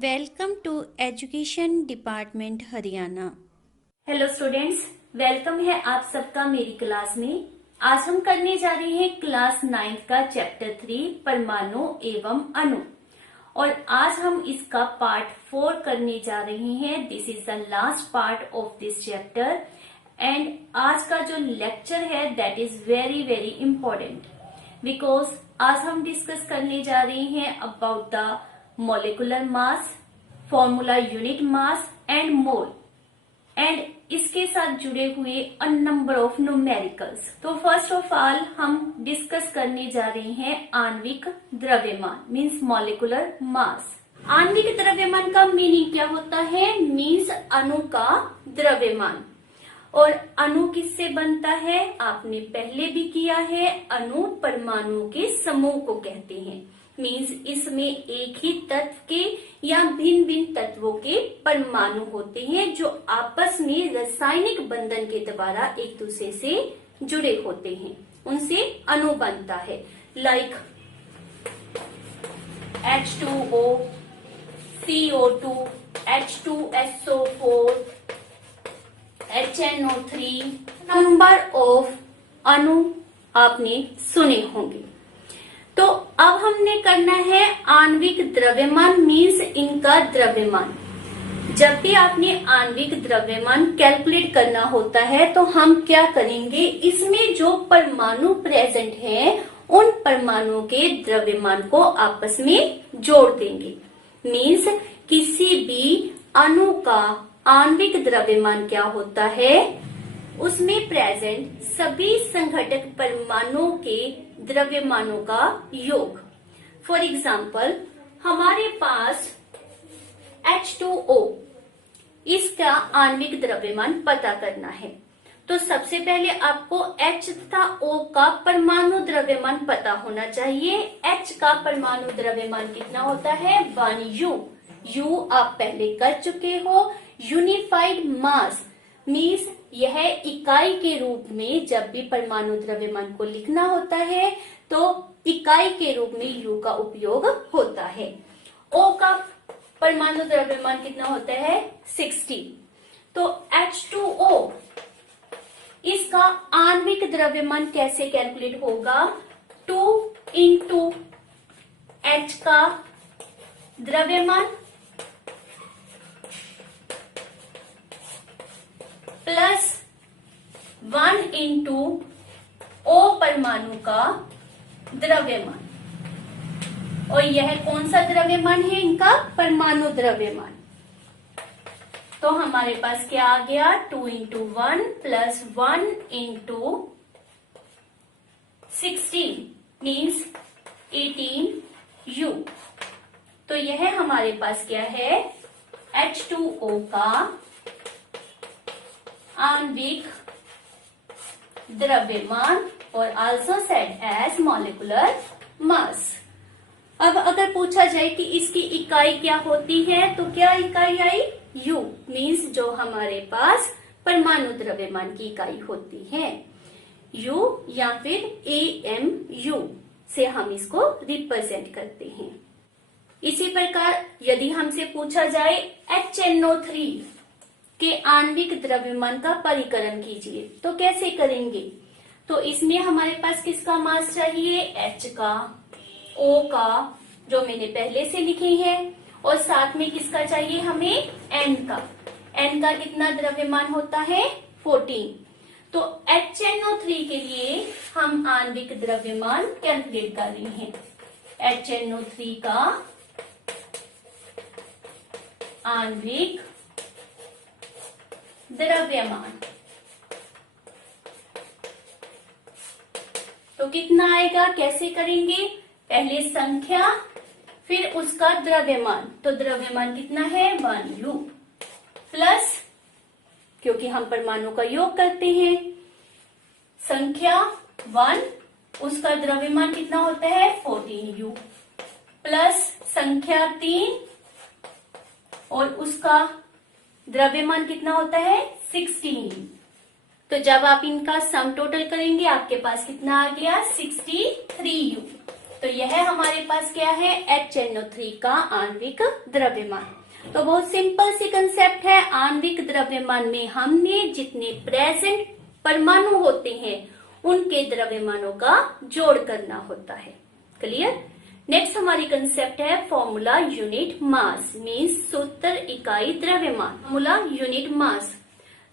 Welcome to education department Haryana. Hello students, welcome है आप सबका मेरी क्लास में। आज हम करने जा रहे हैं क्लास 9th का चैप्टर 3 परमाणु एवं अणु और आज हम इसका पार्ट 4 करने जा रहे हैं। This is the last part of this chapter and आज का जो लेक्चर है that is very very important because आज हम डिस्कस करने जा रहे हैं about the molecular mass, formula unit mass and mole and इसके साथ जुड़े हुए अ नंबर ऑफ न्यूमेरिकल्स। तो फर्स्ट ऑफ ऑल हम डिस्कस करने जा रहे हैं आणविक द्रव्यमान मींस मॉलिकुलर मास। आणविक द्रव्यमान का मीनिंग क्या होता है? मींस अणु का द्रव्यमान। और अणु किससे बनता है? आपने पहले भी किया है। अणु परमाणुओं के समूह को कहते हैं। मींस इसमें एक ही तत्व के या भिन्न भिन्न तत्वों के परमाणु होते हैं जो आपस में रासायनिक बंधन के द्वारा एक दूसरे से जुड़े होते हैं, उनसे अणु बनता है। Like H2O, CO2, H2SO4, HNO3, number of अणु आपने सुने होंगे। तो अब हमने करना है आणविक द्रव्यमान मींस इनका द्रव्यमान। जब भी आपने आणविक द्रव्यमान कैलकुलेट करना होता है तो हम क्या करेंगे, इसमें जो परमाणु प्रेजेंट है उन परमाणुओं के द्रव्यमान को आपस में जोड़ देंगे। मींस किसी भी अणु का आणविक द्रव्यमान क्या होता है, उसमें प्रेजेंट सभी संघटक परमाणुओं के द्रव्यमानों का योग। फॉर एग्जाम्पल हमारे पास H2O, इसका आणविक द्रव्यमान पता करना है तो सबसे पहले आपको H तथा O का परमाणु द्रव्यमान पता होना चाहिए। H का परमाणु द्रव्यमान कितना होता है? 1U। U आप पहले कर चुके हो। यूनिफाइड मास मीन्स यह इकाई के रूप में जब भी परमाणु द्रव्यमान को लिखना होता है तो इकाई के रूप में U का उपयोग होता है। O का परमाणु द्रव्यमान कितना होता है? 60। तो H2O, इसका आणविक द्रव्यमान कैसे कैलकुलेट होगा? 2 into H का द्रव्यमान प्लस 1 into O परमाणु का द्रव्यमान। और यह कौन सा द्रव्यमान है? इनका परमाणु द्रव्यमान। तो हमारे पास क्या आ गया? 2 into 1 plus 1 into 16 means 18U। तो यह हमारे पास क्या है? H2O का आणविक द्रव्यमान और also said as molecular mass. अब अगर पूछा जाए कि इसकी इकाई क्या होती है तो क्या इकाई आई? U मीन्स जो हमारे पास परमाणु द्रव्यमान की इकाई होती है। U या फिर AMU से हम इसको रिप्रेजेंट करते हैं। इसी प्रकार यदि हमसे पूछा जाए HNO3 के आणविक द्रव्यमान का परिकलन कीजिए तो कैसे करेंगे? तो इसमें हमारे पास किसका मास चाहिए? H का, O का जो मैंने पहले से लिखे हैं और साथ में किसका चाहिए हमें? N का। N का कितना द्रव्यमान होता है? 14। तो HNO3 के लिए हम आणविक द्रव्यमान कैलकुलेट कर रहे हैं। HNO3 का आणविक द्रव्यमान तो कितना आएगा? कैसे करेंगे? पहले संख्या फिर उसका द्रव्यमान। तो द्रव्यमान कितना है? 1U प्लस, क्योंकि हम परमाणु का योग करते हैं, संख्या 1 उसका द्रव्यमान कितना होता है? 14U प्लस संख्या 3 और उसका द्रव्यमान कितना होता है? 16। तो जब आप इनका सम टोटल करेंगे आपके पास कितना आ गया? 63U। तो यह हमारे पास क्या है, HNO3 का आणविक द्रव्यमान। तो बहुत सिंपल सी कंसेप्ट है। आणविक द्रव्यमान में हमने जितने प्रेजेंट परमाणु होते हैं उनके द्रव्यमानों का जोड़ करना होता है। क्लियर। नेक्स्ट हमारी कंसेप्ट है फॉर्मूला यूनिट मास, मीन्स सूत्र इकाई द्रव्यमान। फॉर्मूला यूनिट मास,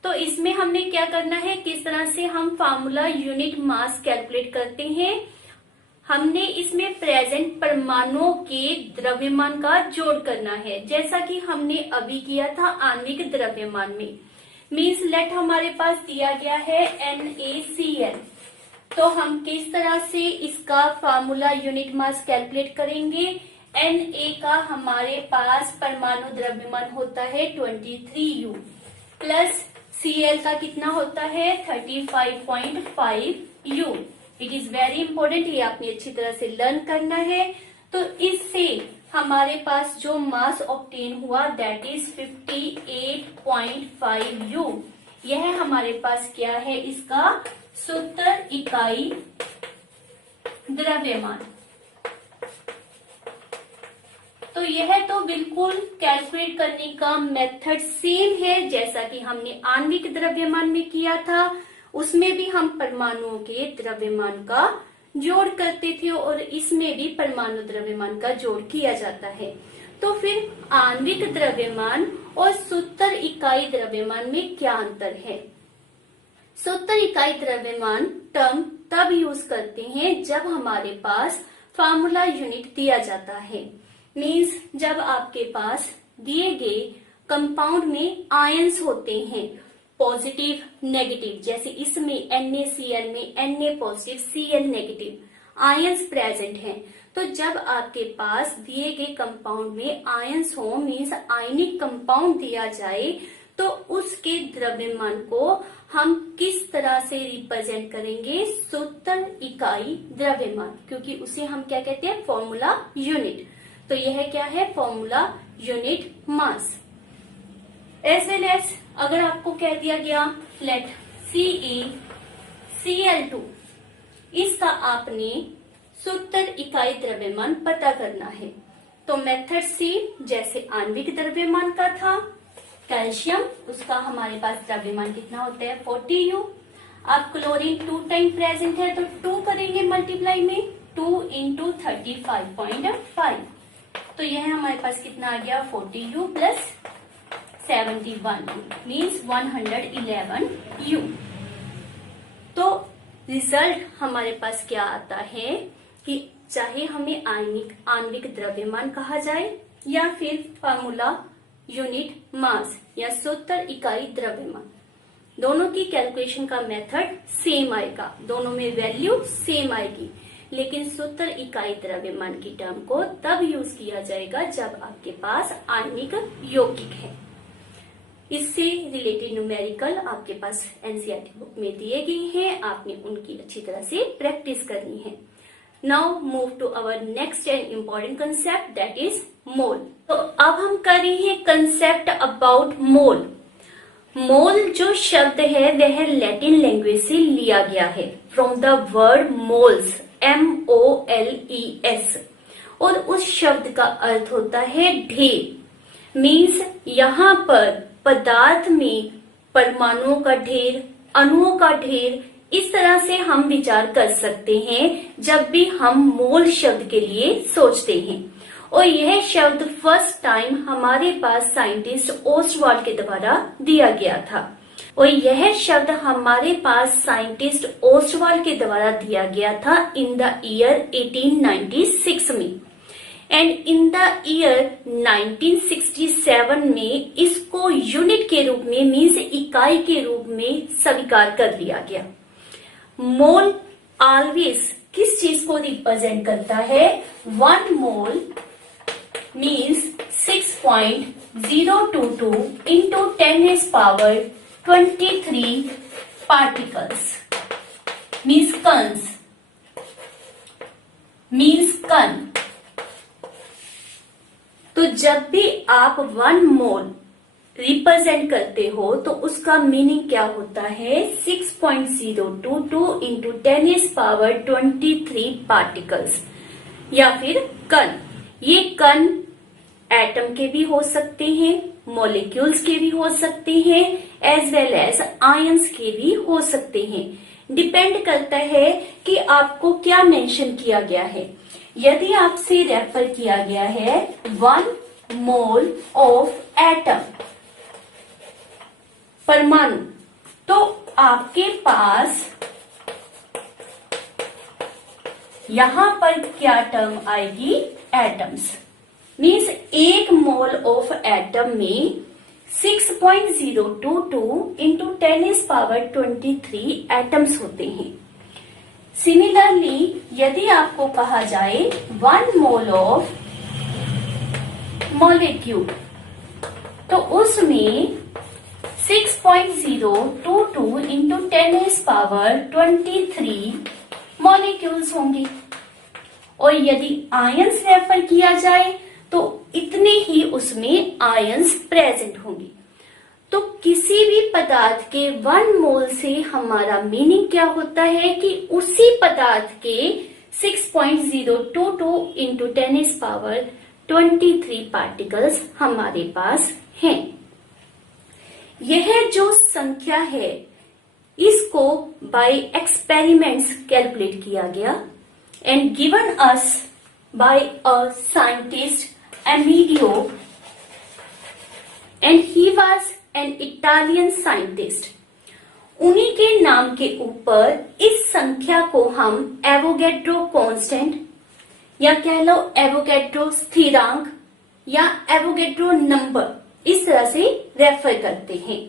तो इसमें हमने क्या करना है, किस तरह से हम फॉर्मूला यूनिट मास कैलकुलेट करते हैं। हमने इसमें प्रेजेंट परमाणुओं के द्रव्यमान का जोड़ करना है, जैसा कि हमने अभी किया था आणविक द्रव्यमान में। मीन्स लेट हमारे पास दिया गया है NaCl, तो हम किस तरह से इसका फॉर्मूला यूनिट मास कैलकुलेट करेंगे। Na का हमारे पास परमाणु द्रव्यमान होता है 23U, प्लस Cl का कितना होता है 35.5U। It is very important, ये आपने अच्छी तरह से लर्न करना है। तो इससे हमारे पास जो मास ऑब्टेन हुआ दैट इज 58.5U। यह हमारे पास क्या है, इसका सूत्र इकाई द्रव्यमान। तो यह तो बिल्कुल कैलकुलेट करने का मेथड सेम है जैसा कि हमने आणविक द्रव्यमान में किया था। उसमें भी हम परमाणुओं के द्रव्यमान का जोड़ करते थे और इसमें भी परमाणु द्रव्यमान का जोड़ किया जाता है। तो फिर आणविक द्रव्यमान और सूत्र इकाई द्रव्यमान में क्या अंतर है। सूत्र इकाई द्रव्यमान टर्म तब यूज करते हैं जब हमारे पास फॉर्मूला यूनिट दिया जाता है। मीन्स जब आपके पास दिए गए कंपाउंड में आयंस होते हैं, पॉजिटिव नेगेटिव, जैसे इसमें NaCl में Na positive Cl negative ions present हैं। तो जब आपके पास दिए गए कंपाउंड में आयंस हो, मीन्स आयनिक कंपाउंड दिया जाए, तो उसके द्रव्यमान को हम किस तरह से रिप्रेजेंट करेंगे, सूत्र इकाई द्रव्यमान, क्योंकि उसे हम क्या कहते हैं, फॉर्मूला यूनिट। तो यह क्या है, formula unit mass. As well as अगर आपको कह दिया गया लेट CeCl2, इसका आपने सूत्र इकाई द्रव्यमान पता करना है। तो मेथड सी, जैसे आणविक द्रव्यमान का था कैल्शियम, उसका हमारे पास द्रव्यमान कितना होता है 40U। अब क्लोरीन 2 टाइम प्रेजेंट है तो 2 करेंगे मल्टीप्लाई में, 2 इंटू 35.5, तो यह हमारे पास कितना आ गया 40U plus 71U means 111U। तो रिजल्ट हमारे पास क्या आता है कि चाहे हमें आणविक द्रव्यमान कहा जाए या फिर फॉर्मूला यूनिट मास या सूत्र इकाई द्रव्यमान, दोनों की कैलकुलेशन का मेथड सेम आएगा, दोनों में वैल्यू सेम आएगी, लेकिन सूत्र इकाई द्रव्यमान की टर्म को तब यूज किया जाएगा जब आपके पास आणविक यौगिक है। इससे रिलेटेड न्यूमेरिकल आपके पास एनसीईआरटी बुक में दिए गए हैं, आपने उनकी अच्छी तरह से प्रैक्टिस करनी है। Now move to our next and important concept that is mole. तो अब हम कर रहे हैं कंसेप्ट अबाउट मोल। मोल जो शब्द है वह लैटिन लैंग्वेज से लिया गया है, from the word moles, MOLES, और उस शब्द का अर्थ होता है ढेर। मीन्स यहाँ पर पदार्थ में परमाणुओं का ढेर, अणुओं का ढेर, इस तरह से हम विचार कर सकते हैं जब भी हम मोल शब्द के लिए सोचते हैं। और यह शब्द फर्स्ट टाइम हमारे पास साइंटिस्ट ओस्टवाल्ड के द्वारा दिया गया था, और यह शब्द हमारे पास साइंटिस्ट ओस्टवाल्ड के द्वारा दिया गया था इन द ईयर 1896 में। एंड इन द ईयर 1967 में इसको यूनिट के रूप में, मीन्स इकाई के रूप में स्वीकार कर लिया गया। मोल ऑलवेज किस चीज को रिप्रेजेंट करता है, 1 mole means 6.022 into 10⁻23 particles means कण। तो जब भी आप 1 मोल रिप्रेजेंट करते हो तो उसका मीनिंग क्या होता है, 6.022 into 10⁻23 पार्टिकल्स। या फिर कण। ये कण एटम के भी हो सकते हैं, मॉलिक्यूल्स के भी हो सकते हैं, एज वेल एज आयंस के भी हो सकते हैं। डिपेंड करता है कि आपको क्या मेंशन किया गया है। यदि आपसे रेफर किया गया है 1 मोल ऑफ एटम, परमाणु, तो आपके पास यहां पर क्या टर्म आएगी? Atoms. Means 1 mole of atom में 6.022 इंटू 10⁻23 एटम्स होते हैं। सिमिलरली यदि आपको कहा जाए 1 मोल ऑफ मॉलिक्यूल, तो उसमें 6.022 इंटू 10⁻23 मॉलिक्यूल्स होंगे। और यदि आयंस रेफर किया जाए तो इतने ही उसमें आयंस प्रेजेंट होंगे। तो किसी भी पदार्थ के 1 मोल से हमारा मीनिंग क्या होता है कि उसी पदार्थ के 6.022 इंटू 10⁻23 पार्टिकल्स हमारे पास हैं। यह जो संख्या है इसको बाय एक्सपेरिमेंट्स कैलकुलेट किया गया and given us by a scientist Emilio, and he was an Italian scientist. उन्हीं के नाम के ऊपर इस संख्या को हम एवोगैड्रो कांस्टेंट या कह लो एवोगैड्रो स्थिरांक या एवोगैड्रो नंबर इस तरह से रेफर करते हैं।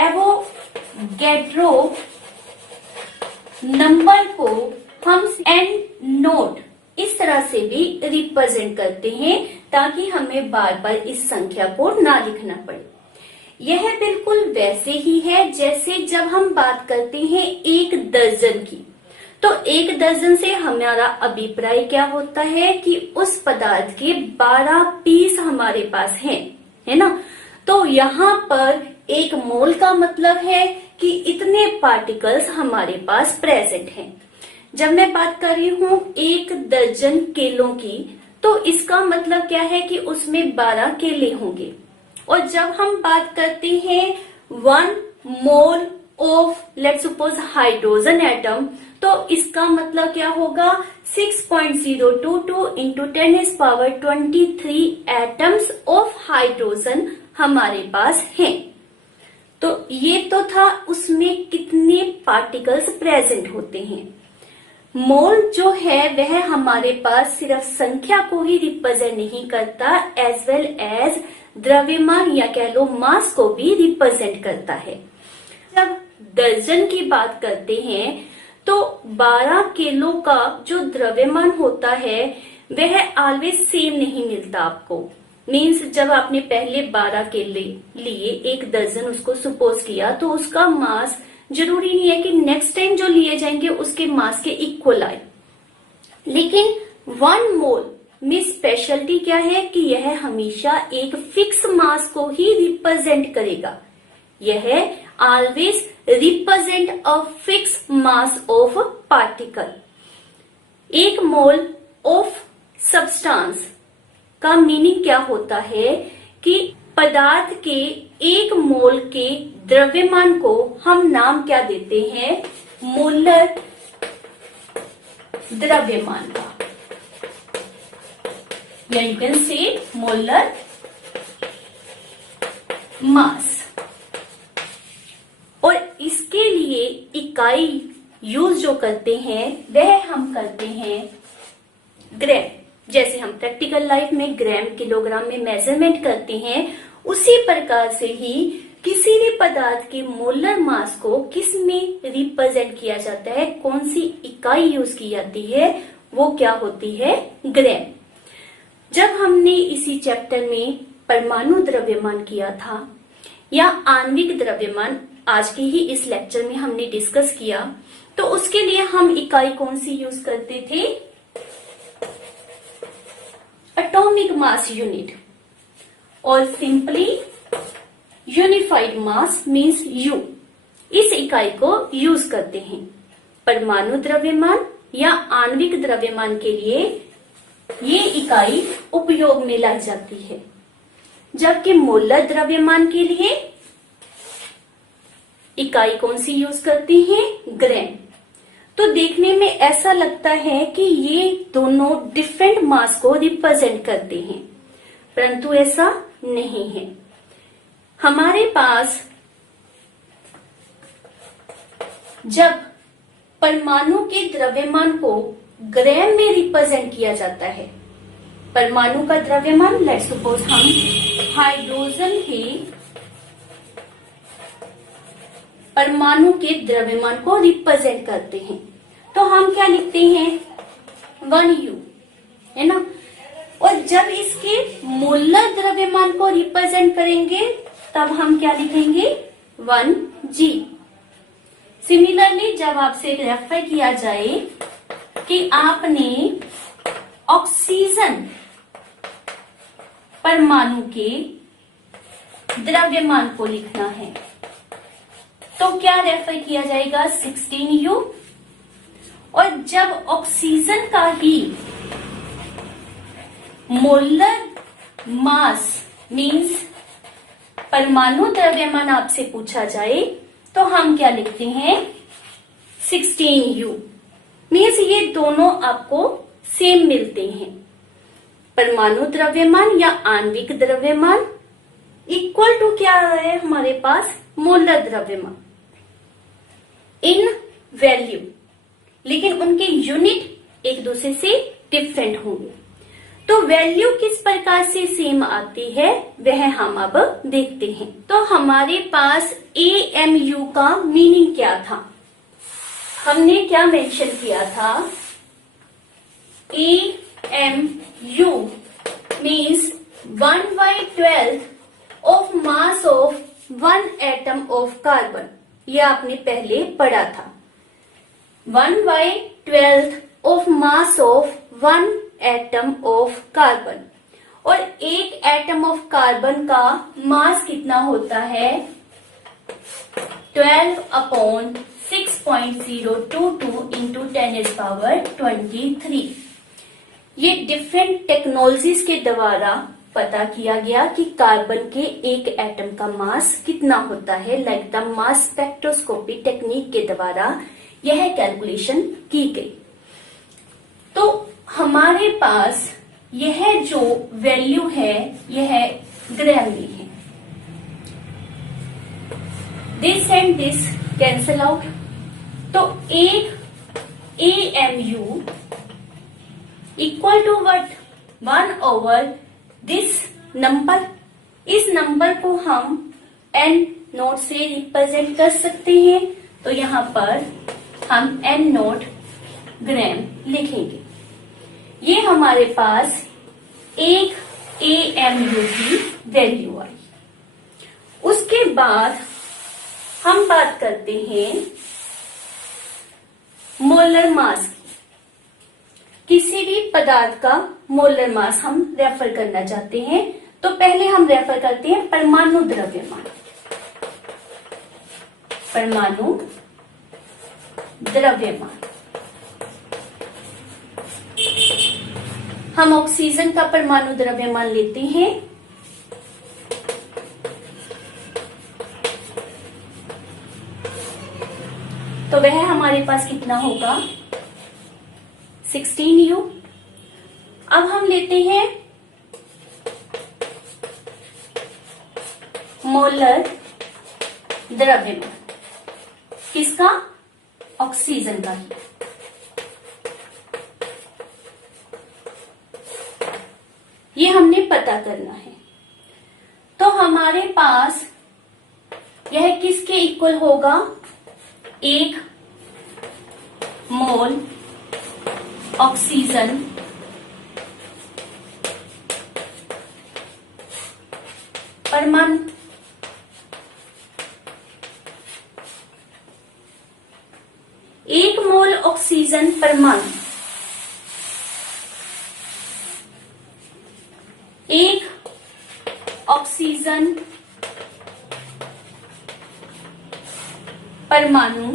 एवोगैड्रो नंबर को हम एन नोट इस तरह से भी रिप्रेजेंट करते हैं ताकि हमें बार बार इस संख्या को ना लिखना पड़े। यह बिल्कुल वैसे ही है जैसे जब हम बात करते हैं 1 दर्जन की, तो 1 दर्जन से हमारा अभिप्राय क्या होता है कि उस पदार्थ के 12 पीस हमारे पास हैं, है ना। तो यहाँ पर 1 मोल का मतलब है कि इतने पार्टिकल्स हमारे पास प्रेजेंट हैं। जब मैं बात कर रही हूँ 1 दर्जन केलों की, तो इसका मतलब क्या है कि उसमें 12 केले होंगे। और जब हम बात करते हैं 1 mole of let's suppose hydrogen atom, तो इसका मतलब क्या होगा? 6.022 इंटू 10⁻23 एटम्स ऑफ हाइड्रोजन हमारे पास हैं। तो ये तो था उसमें कितने पार्टिकल्स प्रेजेंट होते हैं। मोल जो है वह हमारे पास सिर्फ संख्या को ही रिप्रेजेंट नहीं करता, एज वेल एज द्रव्यमान या कह लो मास को भी रिप्रेजेंट करता है। जब दर्जन की बात करते हैं तो 12 किलो का जो द्रव्यमान होता है वह ऑलवेज सेम नहीं मिलता आपको। मीन्स जब आपने पहले 12 केले लिए, 1 दर्जन उसको सपोज किया, तो उसका मास जरूरी नहीं है कि नेक्स्ट टाइम जो लिए जाएंगे उसके मास के इक्वल आए। लेकिन 1 मोल में स्पेशलिटी क्या है कि यह हमेशा एक फिक्स मास को ही रिप्रेजेंट करेगा। यह always represent a fix mass of particle. 1 mole of substance का मीनिंग क्या होता है कि पदार्थ के 1 मोल के द्रव्यमान को हम नाम क्या देते हैं? मोलर द्रव्यमान का, या you can say molar mass. और इसके लिए इकाई यूज जो करते हैं वह हम करते हैं ग्राम। जैसे हम प्रैक्टिकल लाइफ में ग्राम किलोग्राम में मेजरमेंट करते हैं, उसी प्रकार से ही किसी भी पदार्थ के मोलर मास को किस में रिप्रेजेंट किया जाता है, कौन सी इकाई यूज की जाती है, वो क्या होती है? ग्राम। जब हमने इसी चैप्टर में परमाणु द्रव्यमान किया था या आणविक द्रव्यमान आज के ही इस लेक्चर में हमने डिस्कस किया, तो उसके लिए हम इकाई कौन सी यूज करते थे? एटॉमिक मास यूनिट, और simply unified mass means you, इस इकाई को यूज करते हैं। परमाणु द्रव्यमान या आणविक द्रव्यमान के लिए ये इकाई उपयोग में लाई जाती है, जबकि मोलर द्रव्यमान के लिए इकाई कौन सी यूज करती हैं? ग्राम। तो देखने में ऐसा लगता है कि ये दोनों डिफरेंट मास को रिप्रेजेंट करते हैं, परंतु ऐसा नहीं है। हमारे पास जब परमाणु के द्रव्यमान को ग्राम में रिप्रेजेंट किया जाता है, परमाणु का द्रव्यमान, लेट्स सपोज हम हाइड्रोजन के परमाणु के द्रव्यमान को रिप्रेजेंट करते हैं, तो हम क्या लिखते हैं? 1U, है ना। और जब इसके मोलर द्रव्यमान को रिप्रेजेंट करेंगे तब हम क्या लिखेंगे? 1G। सिमिलरली जब आपसे रेफर किया जाए कि आपने ऑक्सीजन परमाणु के द्रव्यमान को लिखना है, तो क्या रेफर किया जाएगा? 16U। और जब ऑक्सीजन का ही मोलर मास मीन्स परमाणु द्रव्यमान आपसे पूछा जाए तो हम क्या लिखते हैं? 16U। मीन्स ये दोनों आपको सेम मिलते हैं। परमाणु द्रव्यमान या आणविक द्रव्यमान इक्वल टू क्या है हमारे पास? मोलर द्रव्यमान इन वैल्यू, लेकिन उनके यूनिट एक दूसरे से डिफरेंट होंगे। तो वैल्यू किस प्रकार से सेम आती है वह हम अब देखते हैं। तो हमारे पास AMU का मीनिंग क्या था? हमने क्या मेंशन किया था? AMU means 1/12 of mass of 1 atom of carbon. यह आपने पहले पढ़ा था। 1/12 of mass of 1 atom of carbon. और एक एटम ऑफ कार्बन का मास कितना होता है? 12/6.022 इंटू 10⁻23। ये डिफरेंट टेक्नोलॉजीज के द्वारा पता किया गया कि कार्बन के एक एटम का मास कितना होता है। Like the mass spectroscopy technique के द्वारा यह कैलकुलेशन की गई। तो हमारे पास यह जो वैल्यू है यह ग्राम में है। This and this cancel out. तो एक AMU equal to what? 1 this number. इस नंबर को हम N नोट से रिप्रेजेंट कर सकते हैं, तो यहां पर हम N नोट ग्राम लिखेंगे। ये हमारे पास एक AMU की वैल्यू आई। उसके बाद हम बात करते हैं मोलर मास की। किसी भी पदार्थ का मोलर मास हम रेफर करना चाहते हैं, तो पहले हम रेफर करते हैं परमाणु द्रव्यमान। परमाणु द्रव्यमान। हम ऑक्सीजन का परमाणु द्रव्यमान लेते हैं। तो वह हमारे पास कितना होगा? 16U। अब हम लेते हैं मोलर द्रव्यमान। किसका? ऑक्सीजन का ही। ये हमने पता करना है। तो हमारे पास यह किसके इक्वल होगा? 1 मोल ऑक्सीजन परमाणु। एक मोल ऑक्सीजन परमाणु एक ऑक्सीजन परमाणु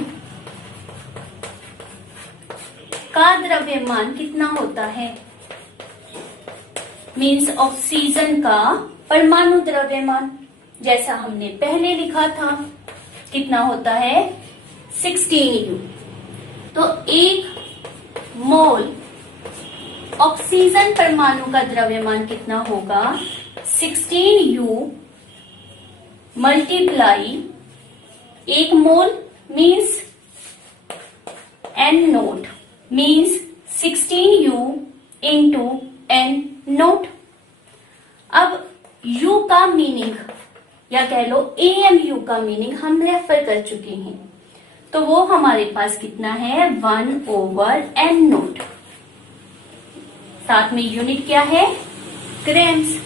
का द्रव्यमान कितना होता है? मीन्स ऑक्सीजन का परमाणु द्रव्यमान, जैसा हमने पहले लिखा था, कितना होता है? 16U। तो 1 मोल ऑक्सीजन परमाणु का द्रव्यमान कितना होगा? 16U multiply 1 mole means N naught, means 16U into N naught. अब U का मीनिंग या कह लो AMU का मीनिंग हम रेफर कर चुके हैं, तो वो हमारे पास कितना है? 1/N note. साथ में यूनिट क्या है? ग्राम्स।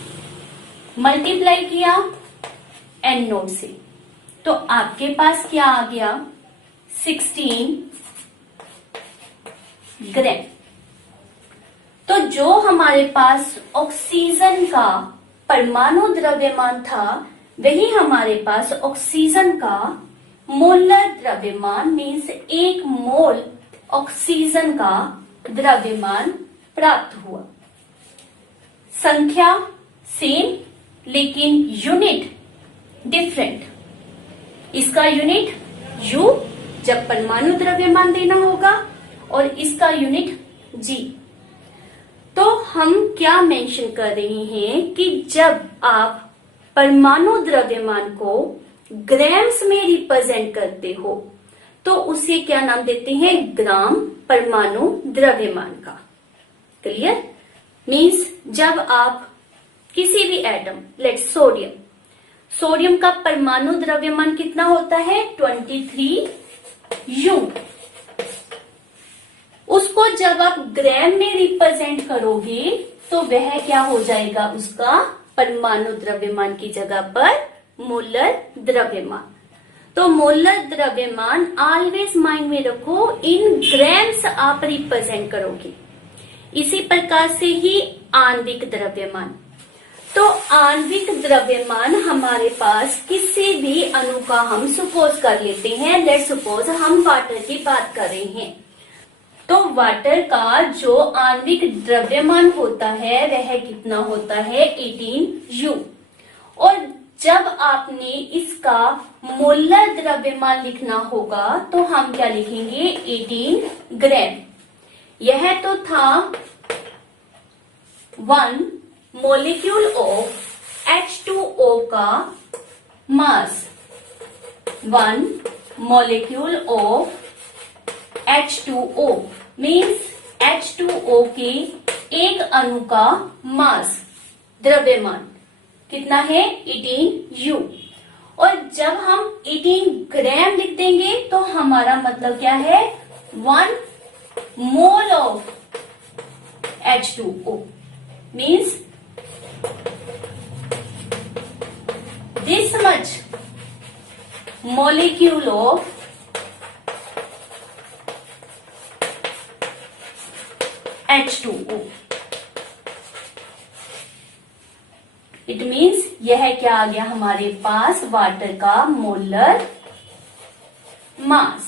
मल्टीप्लाई किया N नोट से, तो आपके पास क्या आ गया? 16 ग्राम। तो जो हमारे पास ऑक्सीजन का परमाणु द्रव्यमान था, वही हमारे पास ऑक्सीजन का मोलर द्रव्यमान मीन्स 1 मोल ऑक्सीजन का द्रव्यमान प्राप्त हुआ। संख्या सेम लेकिन यूनिट डिफरेंट। इसका यूनिट U जब परमाणु द्रव्यमान देना होगा और इसका यूनिट G। तो हम क्या मेंशन कर रहे हैं कि जब आप परमाणु द्रव्यमान को ग्राम्स में रिप्रेजेंट करते हो तो उसे क्या नाम देते हैं? ग्राम परमाणु द्रव्यमान का। क्लियर? मीन्स जब आप किसी भी एटम, लेट सोडियम का परमाणु द्रव्यमान कितना होता है? 23U। उसको जब आप ग्राम में रिप्रेजेंट करोगे तो वह क्या हो जाएगा? उसका परमाणु द्रव्यमान की जगह पर मोलर द्रव्यमान। तो मोलर द्रव्यमान ऑलवेज माइंड में रखो, इन ग्राम्स आप रिप्रेजेंट करोगे। इसी प्रकार से ही आणविक द्रव्यमान। तो आणविक द्रव्यमान हमारे पास किसी भी अणु का हम सपोज कर लेते हैं। लेट सपोज हम वाटर की बात कर रहे हैं, तो वाटर का जो आणविक द्रव्यमान होता है वह कितना होता है? 18U। और जब आपने इसका मोलर द्रव्यमान लिखना होगा तो हम क्या लिखेंगे? 18 ग्राम। यह तो था 1 मोलिक्यूल ऑफ H2O का मास। 1 molecule of H2O means H2O के एक अणु का मास द्रव्यमान कितना है? 18U। और जब हम 18 ग्राम लिख देंगे तो हमारा मतलब क्या है? 1 mole of H2O means this much molecule of H2O। It means यह क्या आ गया हमारे पास? वाटर का मोलर मास।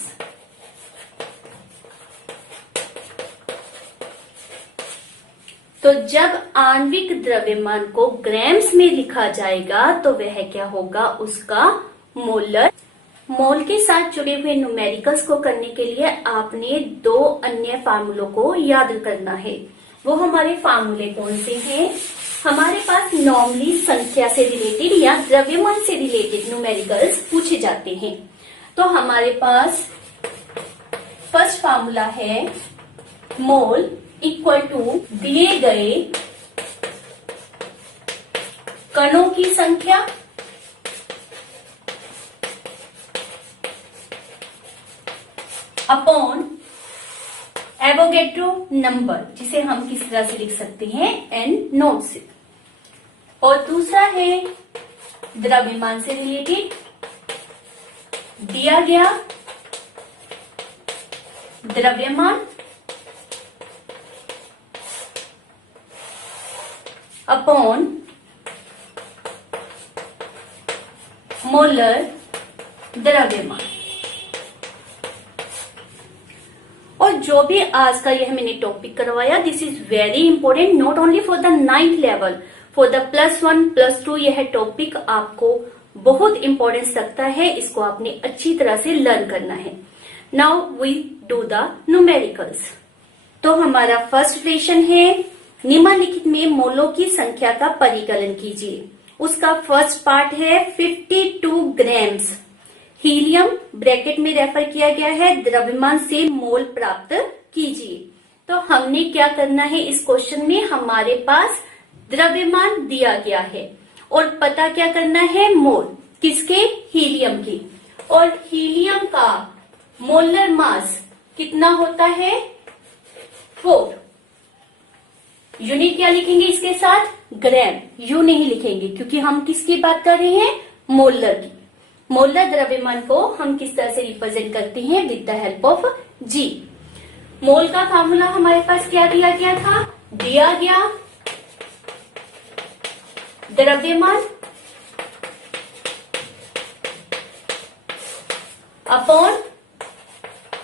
तो जब आणविक द्रव्यमान को ग्राम्स में लिखा जाएगा तो वह क्या होगा? उसका मोलर। मोल के साथ जुड़े हुए न्यूमेरिकल्स को करने के लिए आपने 2 अन्य फार्मूलों को याद करना है। वो हमारे फार्मूले कौन से हैं? हमारे पास नॉर्मली संख्या से रिलेटेड या द्रव्यमान से रिलेटेड न्यूमेरिकल्स पूछे जाते हैं। तो हमारे पास फर्स्ट फार्मूला है मोल इक्वल टू दिए गए कणों की संख्या अपॉन एवोगैड्रो नंबर, जिसे हम किस तरह से लिख सकते हैं? N नोट से। और दूसरा है द्रव्यमान से रिलेटेड, दिया गया द्रव्यमान अपॉन मोलर द्रव्यमान। और जो भी आज का यह मैंने टॉपिक करवाया, this is very important not only for the 9th level, for the +1 +2 यह टॉपिक आपको बहुत इंपॉर्टेंस रखता है, इसको आपने अच्छी तरह से लर्न करना है। Now we do the numericals. तो हमारा फर्स्ट क्वेश्चन है, निम्नलिखित में मोलों की संख्या का परिकलन कीजिए। उसका फर्स्ट पार्ट है 52 ग्राम्स हीलियम, ब्रैकेट में रेफर किया गया है, द्रव्यमान से मोल प्राप्त कीजिए। तो हमने क्या करना है, इस क्वेश्चन में हमारे पास द्रव्यमान दिया गया है और पता क्या करना है, मोल किसके, हीलियम की। और हीलियम का मोलर मास कितना होता है, 4। यूनिट क्या लिखेंगे इसके साथ, ग्राम, यू नहीं लिखेंगे क्योंकि हम किसकी बात कर रहे हैं, मोलर की। मोलर द्रव्यमान को हम किस तरह से रिप्रेजेंट करते हैं, विद द हेल्प ऑफ जी। मोल का फार्मूला हमारे पास क्या दिया गया था, दिया गया द्रव्यमान अपॉन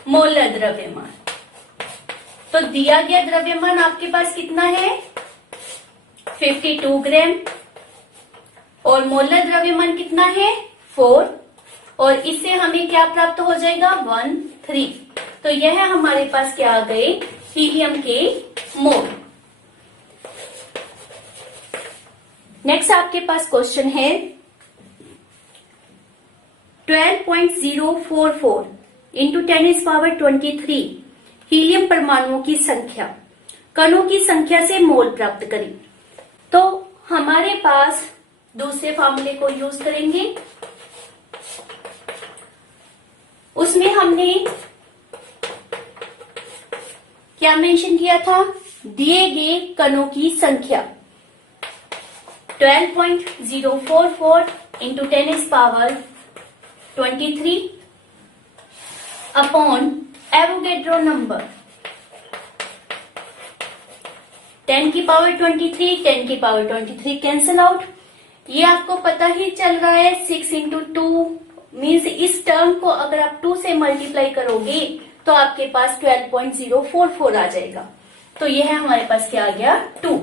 मोलर द्रव्यमान। तो दिया गया द्रव्यमान आपके पास कितना है, 52 ग्राम, और मोलर द्रव्यमान कितना है, 4, और इससे हमें क्या प्राप्त हो जाएगा, 13। तो यह हमारे पास क्या आ गए, हीलियम के मोल। नेक्स्ट आपके पास क्वेश्चन है 12.044 इंटू 10⁻23 हीलियम परमाणुओं की संख्या, कणों की संख्या से मोल प्राप्त करें। तो हमारे पास दूसरे फार्मूले को यूज करेंगे, उसमें हमने क्या मेंशन किया था, दिए गए कणों की संख्या 12.044 into 10⁻23 upon Avogadro number 10⁻23, 10⁻23 cancel out. ये आपको पता ही चल रहा है 6 इंटू 2 मीन्स इस टर्म को अगर आप 2 से मल्टीप्लाई करोगे तो आपके पास 12.044 आ जाएगा। तो यह हमारे पास क्या आ गया, 2।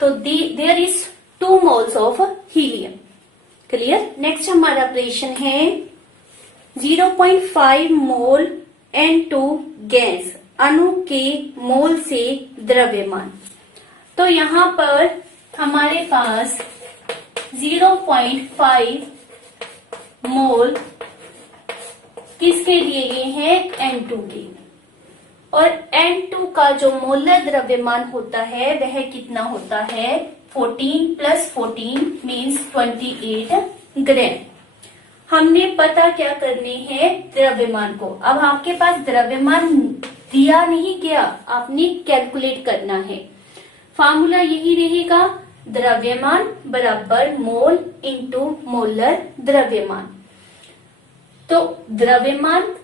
तो there is 2 moles of helium. Clear. Next हमारा ऑपरेशन है 0.5 मोल N2 गैस अणु के मोल से द्रव्यमान। तो यहाँ पर हमारे पास 0.5 मोल किसके दिए गए हैं, N2 के, और N2 का जो मोलर द्रव्यमान होता है वह कितना होता है, 14 + 14 मीन्स 28 ग्राम। हमने पता क्या करने हैं, द्रव्यमान को। अब आपके पास द्रव्यमान दिया नहीं गया, आपने कैलकुलेट करना है। फार्मूला यही रहेगा, द्रव्यमान बराबर मोल इंटू मोलर द्रव्यमान। तो द्रव्यमान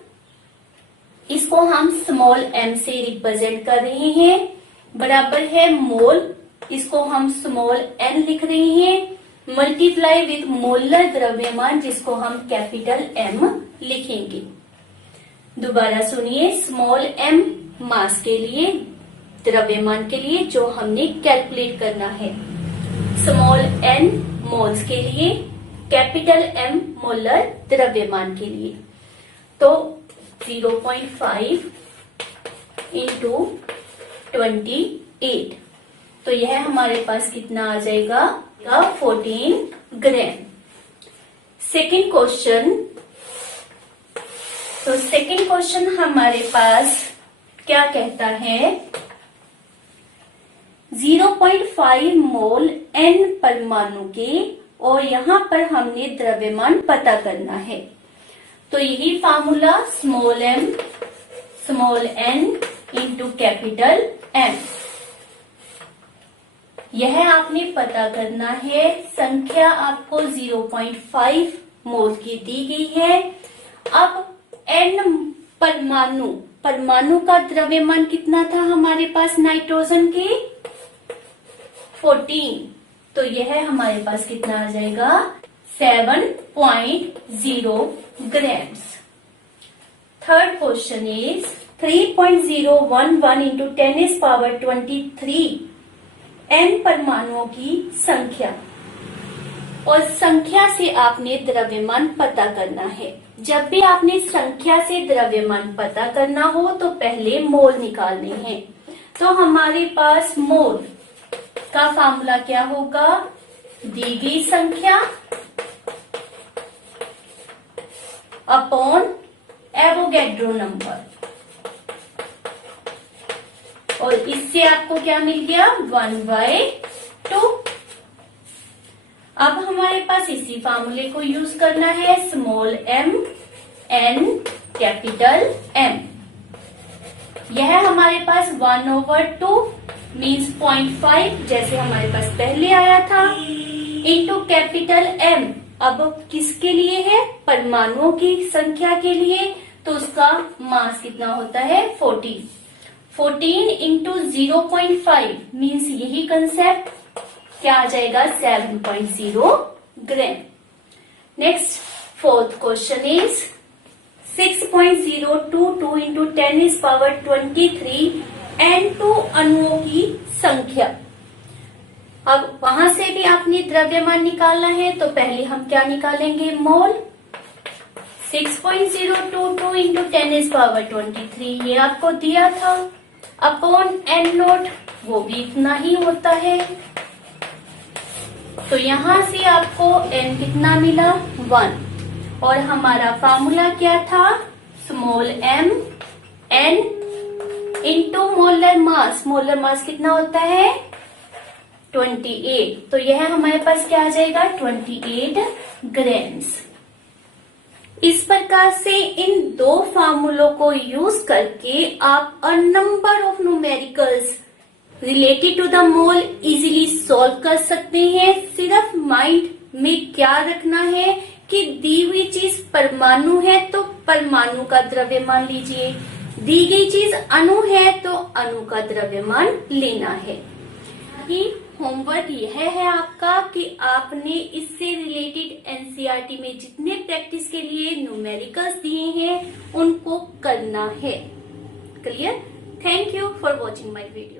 इसको हम स्मॉल m से रिप्रेजेंट कर रहे हैं, बराबर है मोल, इसको हम स्मॉल n लिख रहे हैं, मल्टीप्लाई विथ मोलर द्रव्यमान जिसको हम कैपिटल M लिखेंगे। दोबारा सुनिए, स्मॉल m मास के लिए, द्रव्यमान के लिए जो हमने कैलकुलेट करना है, स्मॉल n मोल्स के लिए, कैपिटल M मोलर द्रव्यमान के लिए। तो 0.5 इंटू 28, तो यह हमारे पास कितना आ जाएगा, 14 ग्राम। सेकेंड क्वेश्चन, तो सेकेंड क्वेश्चन हमारे पास क्या कहता है, 0.5 मोल N परमाणु के, और यहाँ पर हमने द्रव्यमान पता करना है। तो यही formula small n into capital M, यह आपने पता करना है। संख्या आपको 0.5 मोल की दी गई है। अब N परमाणु का द्रव्यमान कितना था हमारे पास नाइट्रोजन के, 14, तो यह हमारे पास कितना आ जाएगा, 7.0 grams. Third question is 3.011 into 10 is power 23 n परमाणुओं की संख्या। और संख्या से आपने द्रव्यमान पता करना है। जब भी आपने संख्या से द्रव्यमान पता करना हो तो पहले मोल निकालने हैं। तो हमारे पास मोल का फार्मूला क्या होगा? दी गई संख्या अपॉन एवोगैड्रो नंबर, और इससे आपको क्या मिल गया? 1/2। अब हमारे पास इसी फार्मूले को यूज करना है, small m n capital M। यह हमारे पास 1/2 मीन्स 0.5 जैसे हमारे पास पहले आया था, इंटू कैपिटल M। अब किसके लिए है? परमाणुओं की संख्या के लिए। तो उसका मास कितना होता है? 14। 14 इंटू 0.5 मीन्स यही कंसेप्ट क्या आ जाएगा? 7.0 gram. Next fourth question is 6.022 into 10 is power 23 N2 अणुओं की संख्या। अब वहां से भी आपने द्रव्यमान निकालना है, तो पहले हम क्या निकालेंगे? मोल। 6.022 इंटू 10 इज पावर 23 ये आपको दिया था, अपॉन n नोट, वो भी इतना ही होता है। तो यहां से आपको n कितना मिला? 1। और हमारा फार्मूला क्या था? Small m n into molar mass. Molar mass कितना होता है? 28। तो यह हमारे पास क्या आ जाएगा? 28 ग्राम्स। इस प्रकार से इन दो फार्मूलों को यूज करके आप a number of numericals related to the mole easily solve कर सकते हैं। सिर्फ माइंड में क्या रखना है कि दी हुई चीज परमाणु है तो परमाणु का द्रव्यमान लीजिए, दी गई चीज अणु है तो अणु का द्रव्यमान लेना है। ही होमवर्क यह है आपका कि आपने इससे रिलेटेड एनसीईआरटी में जितने प्रैक्टिस के लिए न्यूमेरिकल्स दिए हैं उनको करना है। Clear? Thank you for watching my video.